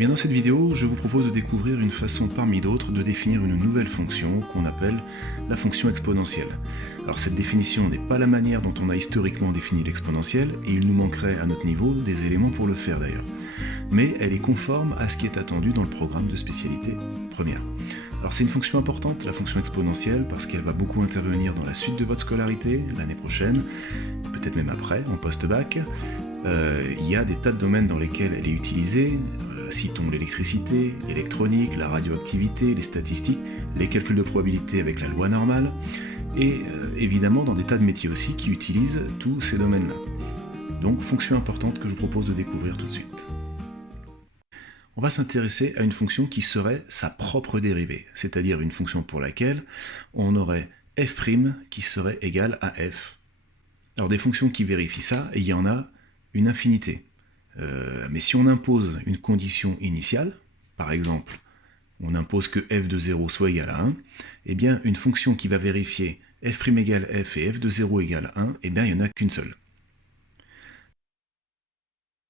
bien, dans cette vidéo, je vous propose de découvrir une façon parmi d'autres de définir une nouvelle fonction qu'on appelle la fonction exponentielle. Alors cette définition n'est pas la manière dont on a historiquement défini l'exponentielle, et il nous manquerait à notre niveau des éléments pour le faire d'ailleurs. Mais elle est conforme à ce qui est attendu dans le programme de spécialité première. Alors c'est une fonction importante, la fonction exponentielle, parce qu'elle va beaucoup intervenir dans la suite de votre scolarité, l'année prochaine, peut-être même après, en post-bac. Il y a des tas de domaines dans lesquels elle est utilisée, citons l'électricité, l'électronique, la radioactivité, les statistiques, les calculs de probabilité avec la loi normale, et évidemment dans des tas de métiers aussi qui utilisent tous ces domaines-là. Donc fonction importante que je vous propose de découvrir tout de suite. On va s'intéresser à une fonction qui serait sa propre dérivée, c'est-à-dire une fonction pour laquelle on aurait f' qui serait égal à f. Alors des fonctions qui vérifient ça, il y en a une infinité. Mais si on impose une condition initiale, par exemple, on impose que f de 0 soit égal à 1, eh bien une fonction qui va vérifier f' égale f et f de 0 égale 1, eh bien il n'y en a qu'une seule.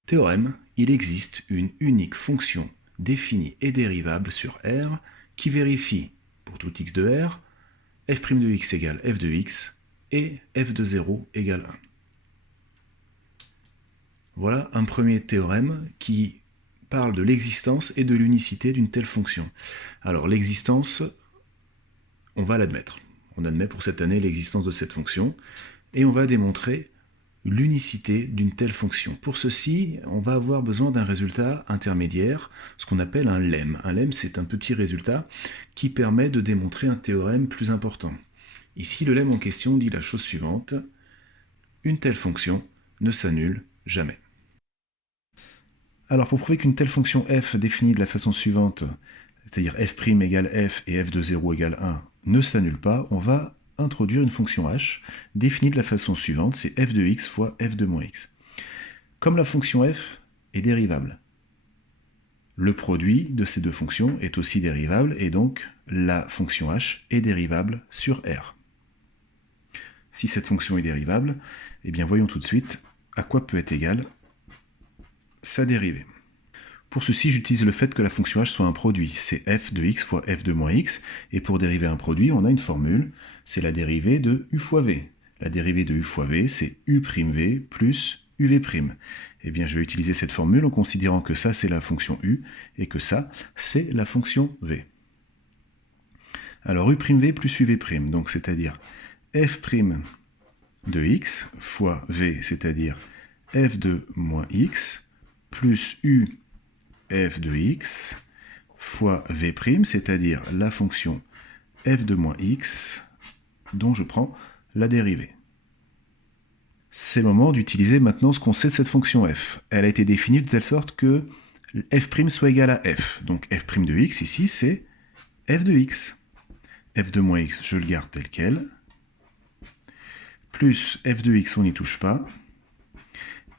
Théorème, il existe une unique fonction définie et dérivable sur R qui vérifie, pour tout x de R, f' de x égale f de x et f de 0 égale 1. Voilà un premier théorème qui parle de l'existence et de l'unicité d'une telle fonction. Alors l'existence, on va l'admettre. On admet pour cette année l'existence de cette fonction et on va démontrer l'unicité d'une telle fonction. Pour ceci, on va avoir besoin d'un résultat intermédiaire, ce qu'on appelle un lemme. Un lemme, c'est un petit résultat qui permet de démontrer un théorème plus important. Ici, le lemme en question dit la chose suivante: une telle fonction ne s'annule jamais. Alors pour prouver qu'une telle fonction f définie de la façon suivante, c'est-à-dire f' égale f et f de 0 égale 1, ne s'annule pas, on va introduire une fonction h définie de la façon suivante, c'est f de x fois f de moins x. Comme la fonction f est dérivable, le produit de ces deux fonctions est aussi dérivable, et donc la fonction h est dérivable sur R. Si cette fonction est dérivable, eh bien voyons tout de suite à quoi peut être égale sa dérivée. Pour ceci, j'utilise le fait que la fonction h soit un produit, c'est f de x fois f de moins x, et pour dériver un produit, on a une formule, c'est la dérivée de u fois v. La dérivée de u fois v, c'est u'v plus uv'. Eh bien, je vais utiliser cette formule en considérant que ça, c'est la fonction u, et que ça, c'est la fonction v. Alors, u'v plus uv', donc c'est-à-dire f' de x fois v, c'est-à-dire f de moins x, plus u f de x fois v', c'est-à-dire la fonction f de moins x dont je prends la dérivée. C'est le moment d'utiliser maintenant ce qu'on sait de cette fonction f. Elle a été définie de telle sorte que f' soit égal à f. Donc f' de x ici c'est f de x. f de moins x, je le garde tel quel. Plus f de x, on n'y touche pas.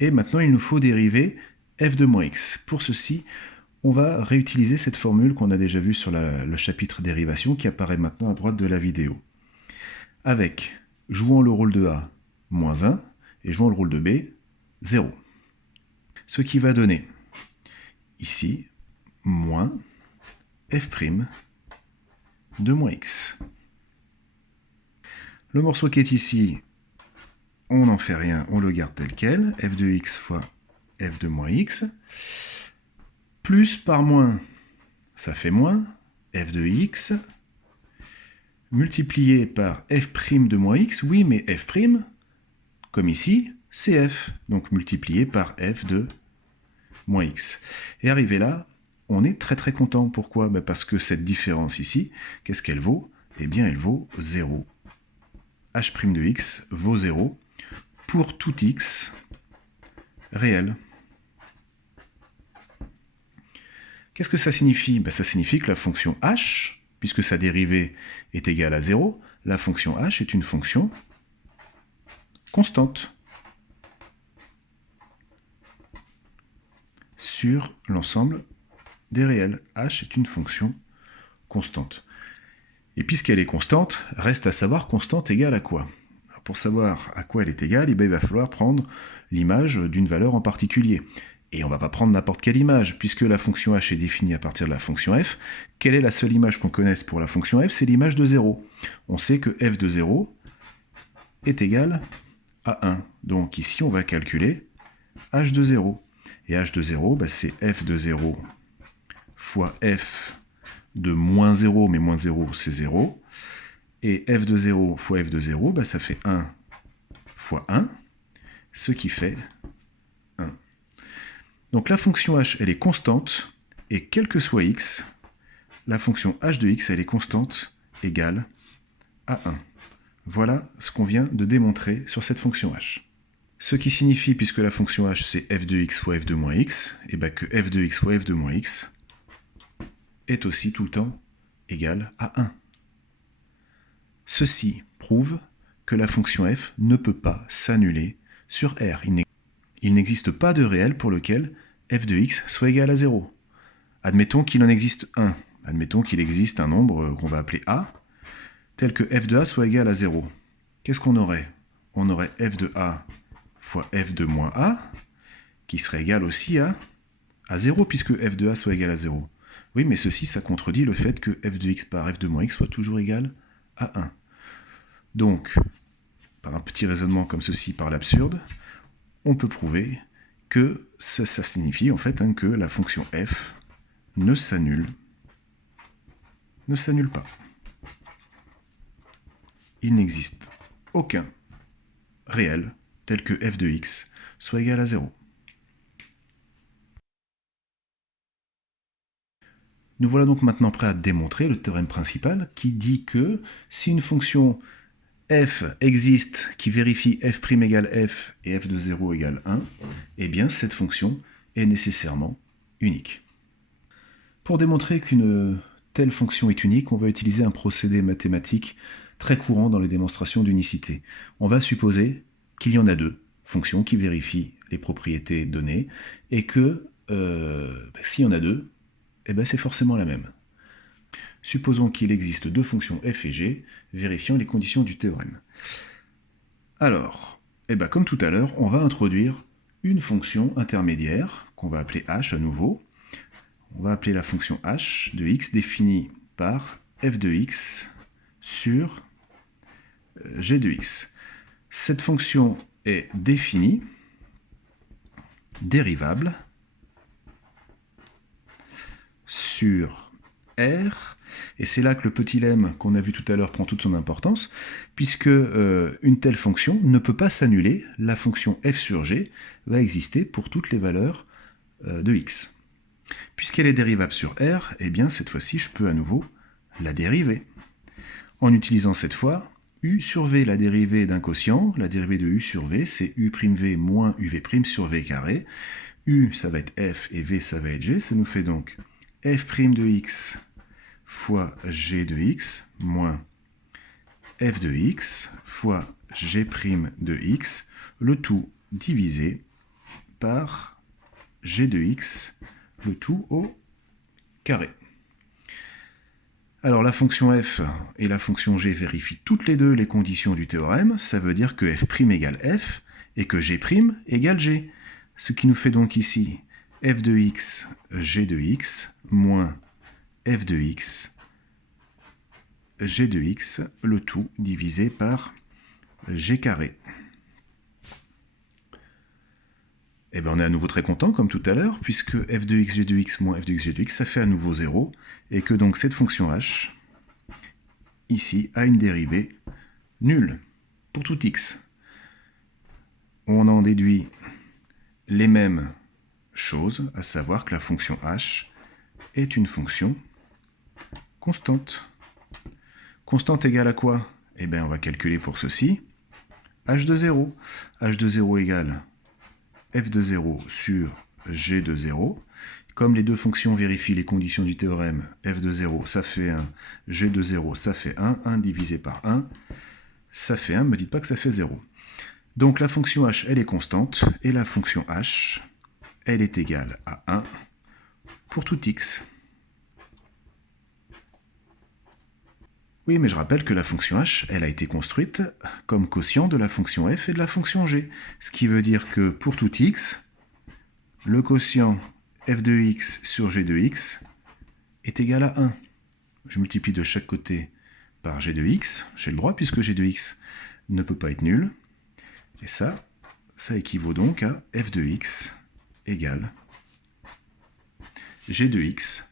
Et maintenant il nous faut dériver f de moins x. Pour ceci, on va réutiliser cette formule qu'on a déjà vue sur le chapitre dérivation qui apparaît maintenant à droite de la vidéo. Avec, jouant le rôle de A, moins 1, et jouant le rôle de B, 0. Ce qui va donner, ici, moins f' de moins x. Le morceau qui est ici, on n'en fait rien, on le garde tel quel, f de x fois f de moins x, plus par moins, ça fait moins, f de x, multiplié par f' de moins x, oui, mais f', comme ici, c'est f, donc multiplié par f de moins x. Et arrivé là, on est très très content. Pourquoi? Parce que cette différence ici, qu'est-ce qu'elle vaut? Eh bien, elle vaut 0. h' de x vaut 0 pour tout x réel. Qu'est-ce que ça signifie? Ça signifie que la fonction h, puisque sa dérivée est égale à 0, la fonction h est une fonction constante sur l'ensemble des réels. H est une fonction constante. Et puisqu'elle est constante, reste à savoir constante égale à quoi? Pour savoir à quoi elle est égale, il va falloir prendre l'image d'une valeur en particulier. Et on ne va pas prendre n'importe quelle image, puisque la fonction h est définie à partir de la fonction f. Quelle est la seule image qu'on connaisse pour la fonction f? C'est l'image de 0. On sait que f de 0 est égal à 1. Donc ici, on va calculer h de 0. Et h de 0, bah, c'est f de 0 fois f de moins 0, mais moins 0, c'est 0. Et f de 0 fois f de 0, bah, ça fait 1 fois 1, ce qui fait 1. Donc la fonction h, elle est constante, et quel que soit x, la fonction h de x, elle est constante, égale à 1. Voilà ce qu'on vient de démontrer sur cette fonction h. Ce qui signifie, puisque la fonction h, c'est f de x fois f de moins x, et bien que f de x fois f de moins x est aussi tout le temps égal à 1. Ceci prouve que la fonction f ne peut pas s'annuler sur R. Il n'existe pas de réel pour lequel f de x soit égal à 0. Admettons qu'il en existe un. Admettons qu'il existe un nombre qu'on va appeler a, tel que f de a soit égal à 0. Qu'est-ce qu'on aurait? On aurait f de a fois f de moins a, qui serait égal aussi à 0, puisque f de a soit égal à 0. Oui, mais ceci, ça contredit le fait que f de x par f de moins x soit toujours égal à 1. Donc, par un petit raisonnement comme ceci, par l'absurde, on peut prouver que ça signifie en fait que la fonction f ne s'annule pas. Il n'existe aucun réel tel que f de x soit égal à 0. Nous voilà donc maintenant prêts à démontrer le théorème principal qui dit que si une fonction f existe qui vérifie f' égale f et f de 0 égale 1, eh bien cette fonction est nécessairement unique. Pour démontrer qu'une telle fonction est unique, on va utiliser un procédé mathématique très courant dans les démonstrations d'unicité. On va supposer qu'il y en a deux fonctions qui vérifient les propriétés données et que s'il y en a deux, eh ben c'est forcément la même. Supposons qu'il existe deux fonctions f et g vérifiant les conditions du théorème. Alors, comme tout à l'heure, on va introduire une fonction intermédiaire qu'on va appeler h à nouveau. On va appeler la fonction h de x définie par f de x sur g de x. Cette fonction est définie, dérivable, sur R, et c'est là que le petit lemme qu'on a vu tout à l'heure prend toute son importance, puisque une telle fonction ne peut pas s'annuler, la fonction f sur g va exister pour toutes les valeurs de x. Puisqu'elle est dérivable sur R, eh bien cette fois-ci je peux à nouveau la dériver. En utilisant cette fois u sur v, la dérivée d'un quotient, la dérivée de u sur v, c'est u'v moins uv' sur v carré. U ça va être f et v ça va être g, ça nous fait donc f' de x fois g de x moins f de x fois g' de x, le tout divisé par g de x, le tout au carré. Alors la fonction f et la fonction g vérifient toutes les deux les conditions du théorème, ça veut dire que f' égale f et que g' égale g. Ce qui nous fait donc ici f de x, g de x, moins f de x, g de x, le tout divisé par g carré. Et bien on est à nouveau très content, comme tout à l'heure, puisque f de x, g de x, moins f de x, g de x, ça fait à nouveau 0, et que donc cette fonction h, ici, a une dérivée nulle, pour tout x. On en déduit les mêmes choses, à savoir que la fonction h est une fonction constante. Constante égale à quoi? Eh bien on va calculer pour ceci h de 0. h de 0 égale f de 0 sur g de 0. Comme les deux fonctions vérifient les conditions du théorème, f de 0 ça fait 1, g de 0 ça fait 1, 1 divisé par 1, ça fait 1, ne me dites pas que ça fait 0. Donc la fonction h elle est constante, et la fonction h elle est égale à 1 pour tout x. Oui, mais je rappelle que la fonction h, elle a été construite comme quotient de la fonction f et de la fonction g. Ce qui veut dire que pour tout x, le quotient f de x sur g de x est égal à 1. Je multiplie de chaque côté par g de x, j'ai le droit puisque g de x ne peut pas être nul. Et ça équivaut donc à f de x égale g de x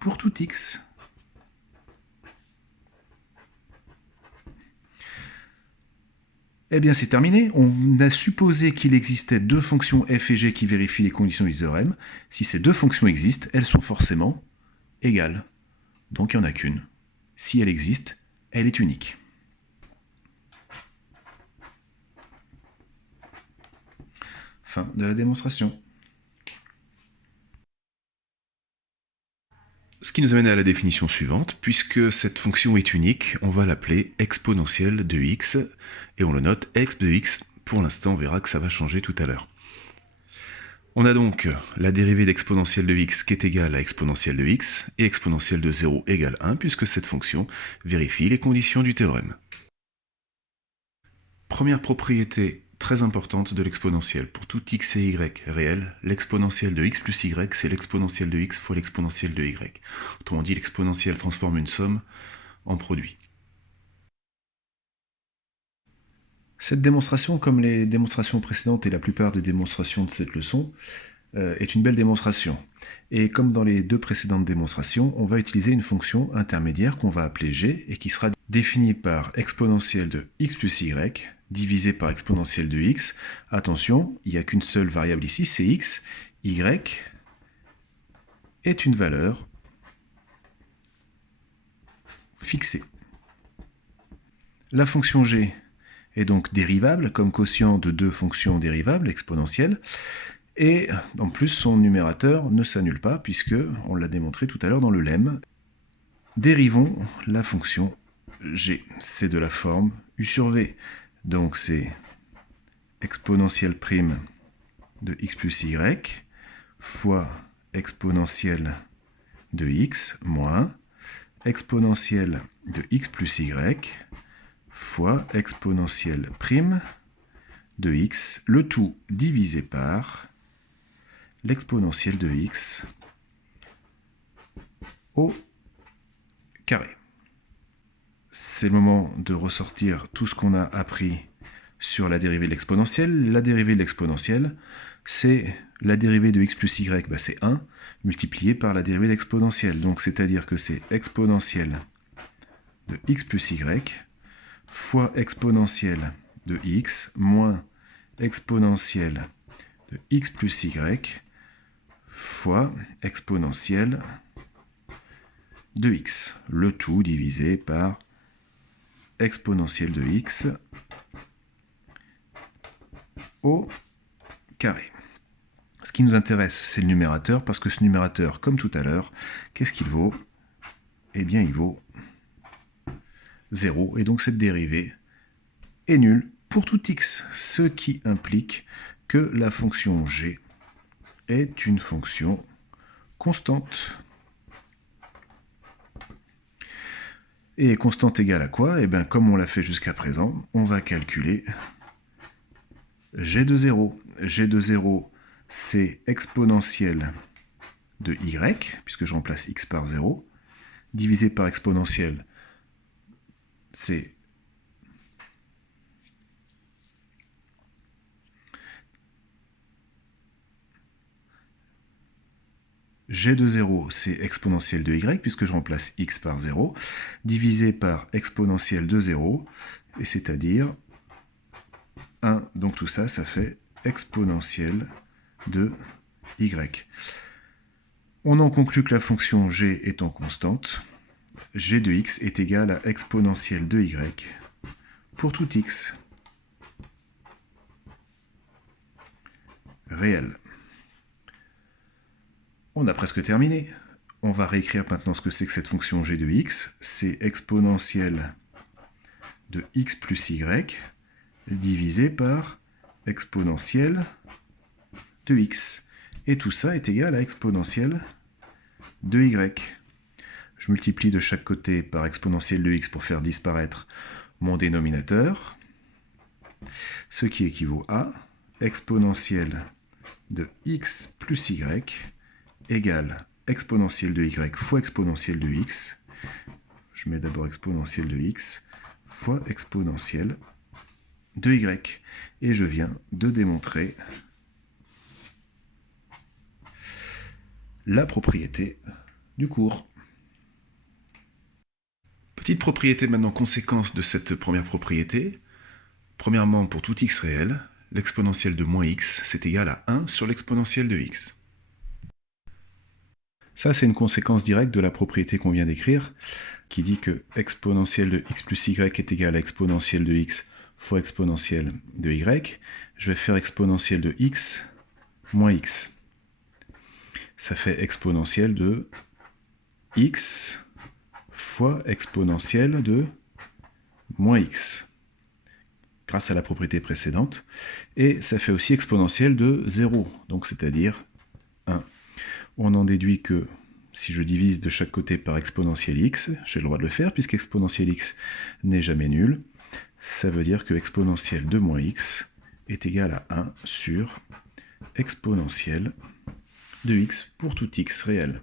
pour tout x. Eh bien, c'est terminé. On a supposé qu'il existait deux fonctions f et g qui vérifient les conditions du théorème. Si ces deux fonctions existent, elles sont forcément égales. Donc, il n'y en a qu'une. Si elle existe, elle est unique. Fin de la démonstration. Ce qui nous amène à la définition suivante. Puisque cette fonction est unique, on va l'appeler exponentielle de x, et on le note x de x. Pour l'instant, on verra que ça va changer tout à l'heure. On a donc la dérivée d'exponentielle de x qui est égale à exponentielle de x, et exponentielle de 0 égale 1, puisque cette fonction vérifie les conditions du théorème. Première propriété très importante de l'exponentielle. Pour tout x et y réel, l'exponentielle de x plus y, c'est l'exponentielle de x fois l'exponentielle de y. Autrement dit, l'exponentielle transforme une somme en produit. Cette démonstration, comme les démonstrations précédentes et la plupart des démonstrations de cette leçon, est une belle démonstration. Et comme dans les deux précédentes démonstrations, on va utiliser une fonction intermédiaire qu'on va appeler g et qui sera définie par exponentielle de x plus y divisé par exponentielle de x. Attention, il n'y a qu'une seule variable ici, c'est x. Y est une valeur fixée. La fonction g est donc dérivable comme quotient de deux fonctions dérivables exponentielles. Et en plus, son numérateur ne s'annule pas puisque, on l'a démontré tout à l'heure dans le lemme, dérivons la fonction g. C'est de la forme u sur v. Donc c'est exponentielle prime de x plus y fois exponentielle de x moins exponentielle de x plus y fois exponentielle prime de x, le tout divisé par l'exponentielle de x au carré. C'est le moment de ressortir tout ce qu'on a appris sur la dérivée de l'exponentielle. La dérivée de l'exponentielle, c'est la dérivée de x plus y, c'est 1, multiplié par la dérivée d'exponentielle. Donc c'est-à-dire que c'est exponentielle de x plus y fois exponentielle de x moins exponentielle de x plus y fois exponentielle de x. Le tout divisé par exponentielle de x au carré. Ce qui nous intéresse, c'est le numérateur, parce que ce numérateur, comme tout à l'heure, qu'est-ce qu'il vaut? Eh bien, il vaut 0, et donc cette dérivée est nulle pour tout x, ce qui implique que la fonction g est une fonction constante. Et constante égale à quoi? Eh bien, comme on l'a fait jusqu'à présent, on va calculer g de 0. G de 0, c'est exponentielle de y, puisque je remplace x par 0, divisé par exponentielle, c'est g de 0, c'est exponentielle de y, puisque je remplace x par 0, divisé par exponentielle de 0, et c'est-à-dire 1. Donc tout ça, ça fait exponentielle de y. On en conclut que la fonction g étant constante, g de x est égal à exponentielle de y pour tout x réel. On a presque terminé. On va réécrire maintenant ce que c'est que cette fonction g de x. C'est exponentielle de x plus y divisé par exponentielle de x. Et tout ça est égal à exponentielle de y. Je multiplie de chaque côté par exponentielle de x pour faire disparaître mon dénominateur, ce qui équivaut à exponentielle de x plus y égale exponentielle de y fois exponentielle de x. Je mets d'abord exponentielle de x fois exponentielle de y. Et je viens de démontrer la propriété du cours. Petite propriété maintenant, conséquence de cette première propriété. Premièrement, pour tout x réel, l'exponentielle de moins x, c'est égal à 1 sur l'exponentielle de x. Ça, c'est une conséquence directe de la propriété qu'on vient d'écrire, qui dit que exponentielle de x plus y est égale à exponentielle de x fois exponentielle de y. Je vais faire exponentielle de x moins x. Ça fait exponentielle de x fois exponentielle de moins x, grâce à la propriété précédente. Et ça fait aussi exponentielle de 0, donc c'est-à-dire 1. On en déduit que si je divise de chaque côté par exponentielle x, j'ai le droit de le faire, puisqu'exponentielle x n'est jamais nul. Ça veut dire que exponentielle de moins x est égale à 1 sur exponentielle de x pour tout x réel.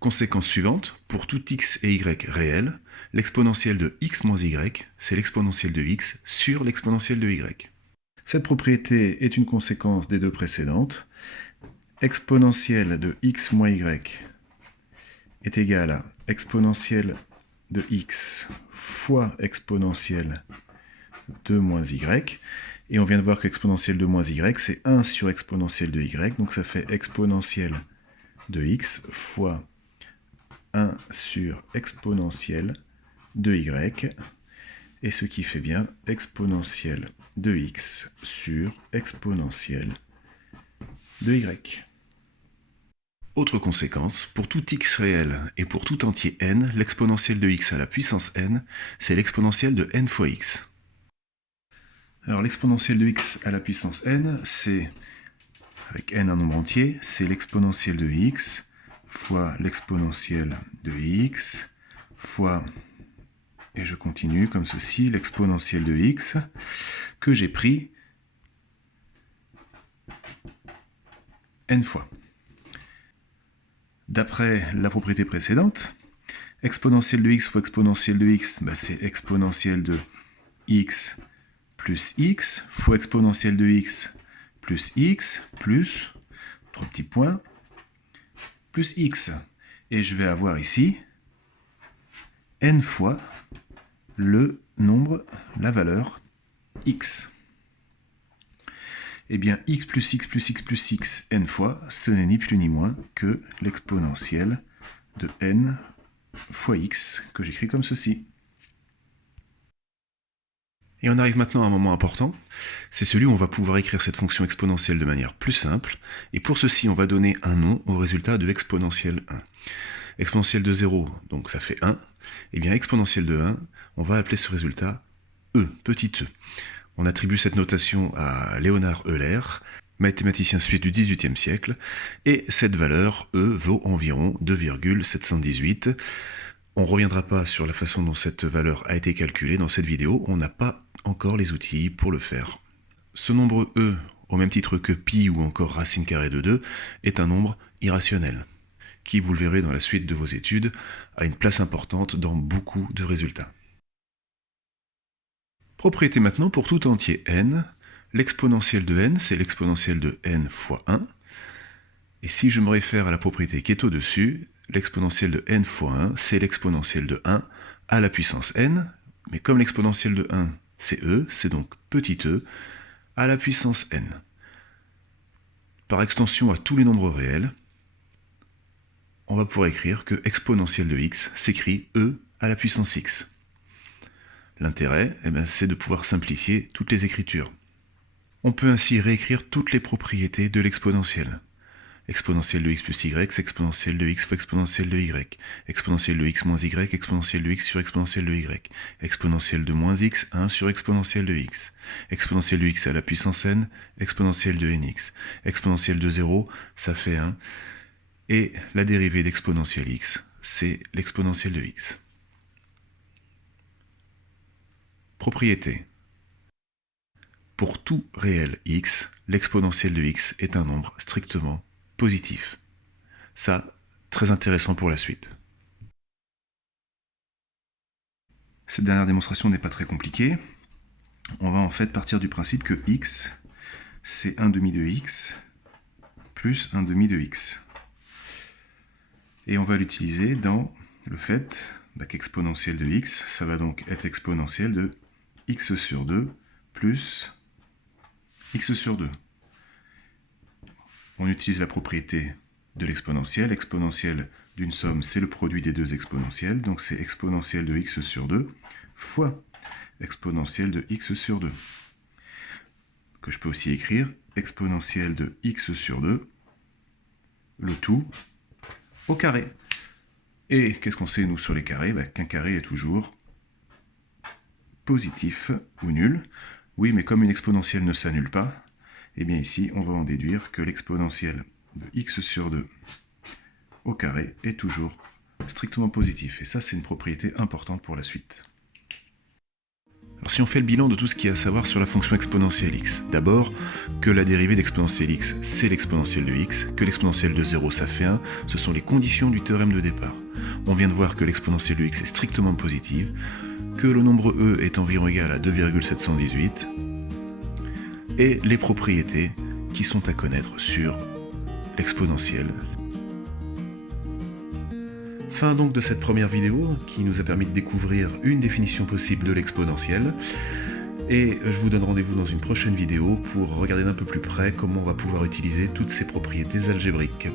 Conséquence suivante, pour tout x et y réel, l'exponentielle de x moins y, c'est l'exponentielle de x sur l'exponentielle de y. Cette propriété est une conséquence des deux précédentes. Exponentielle de x moins y est égale à exponentielle de x fois exponentielle de moins y. Et on vient de voir que exponentielle de moins y, c'est 1 sur exponentielle de y. Donc ça fait exponentielle de x fois 1 sur exponentielle de y. Et ce qui fait bien exponentielle de x sur exponentielle de y. Autre conséquence, pour tout x réel et pour tout entier n, l'exponentielle de x à la puissance n, c'est l'exponentielle de n fois x. Alors l'exponentielle de x à la puissance n, c'est, avec n un nombre entier, c'est l'exponentielle de x fois l'exponentielle de x fois, et je continue comme ceci, l'exponentielle de x que j'ai pris n fois. D'après la propriété précédente, exponentielle de x fois exponentielle de x, c'est exponentielle de x plus x fois exponentielle de x plus x plus, 3 petits points, plus x. Et je vais avoir ici n fois le nombre, la valeur x. Eh bien, x plus x plus x plus x n fois, ce n'est ni plus ni moins que l'exponentielle de n fois x, que j'écris comme ceci. Et on arrive maintenant à un moment important, c'est celui où on va pouvoir écrire cette fonction exponentielle de manière plus simple, et pour ceci, on va donner un nom au résultat de exponentielle 1. Exponentielle de 0, donc ça fait 1, et bien exponentielle de 1, on va appeler ce résultat e, petit e. On attribue cette notation à Léonard Euler, mathématicien suisse du XVIIIe siècle, et cette valeur, E, vaut environ 2,718. On ne reviendra pas sur la façon dont cette valeur a été calculée dans cette vidéo, on n'a pas encore les outils pour le faire. Ce nombre E, au même titre que pi ou encore racine carrée de 2, est un nombre irrationnel, qui, vous le verrez dans la suite de vos études, a une place importante dans beaucoup de résultats. Propriété maintenant pour tout entier n, l'exponentielle de n, c'est l'exponentielle de n fois 1, et si je me réfère à la propriété qui est au-dessus, l'exponentielle de n fois 1, c'est l'exponentielle de 1 à la puissance n, mais comme l'exponentielle de 1, c'est e, c'est donc petit e, à la puissance n. Par extension à tous les nombres réels, on va pouvoir écrire que exponentielle de x s'écrit e à la puissance x. L'intérêt, c'est de pouvoir simplifier toutes les écritures. On peut ainsi réécrire toutes les propriétés de l'exponentielle. Exponentielle de x plus y, c'est exponentielle de x fois exponentielle de y. Exponentielle de x moins y, exponentielle de x sur exponentielle de y. Exponentielle de moins x, 1 sur exponentielle de x. Exponentielle de x à la puissance n, exponentielle de nx. Exponentielle de 0, ça fait 1. Et la dérivée d'exponentielle x, c'est l'exponentielle de x. Propriété. Pour tout réel x, l'exponentielle de x est un nombre strictement positif. Ça, très intéressant pour la suite. Cette dernière démonstration n'est pas très compliquée. On va en fait partir du principe que x, c'est 1 demi de x plus 1 demi de x. Et on va l'utiliser dans le fait qu'exponentielle de x, ça va donc être exponentielle de x sur 2 plus x sur 2. On utilise la propriété de l'exponentielle. Exponentielle d'une somme, c'est le produit des deux exponentielles. Donc c'est exponentielle de x sur 2 fois exponentielle de x sur 2. Que je peux aussi écrire exponentielle de x sur 2, le tout au carré. Et qu'est-ce qu'on sait, nous, sur les carrés? Qu'un carré est toujours positif ou nul. Oui, mais comme une exponentielle ne s'annule pas, eh bien ici, on va en déduire que l'exponentielle de x sur 2 au carré est toujours strictement positif. Et ça, c'est une propriété importante pour la suite. Alors si on fait le bilan de tout ce qu'il y a à savoir sur la fonction exponentielle x, d'abord que la dérivée d'exponentielle x, c'est l'exponentielle de x, que l'exponentielle de 0, ça fait 1, ce sont les conditions du théorème de départ. On vient de voir que l'exponentielle de x est strictement positive, que le nombre e est environ égal à 2,718, et les propriétés qui sont à connaître sur l'exponentielle. Fin donc de cette première vidéo qui nous a permis de découvrir une définition possible de l'exponentielle. Et je vous donne rendez-vous dans une prochaine vidéo pour regarder d'un peu plus près comment on va pouvoir utiliser toutes ces propriétés algébriques.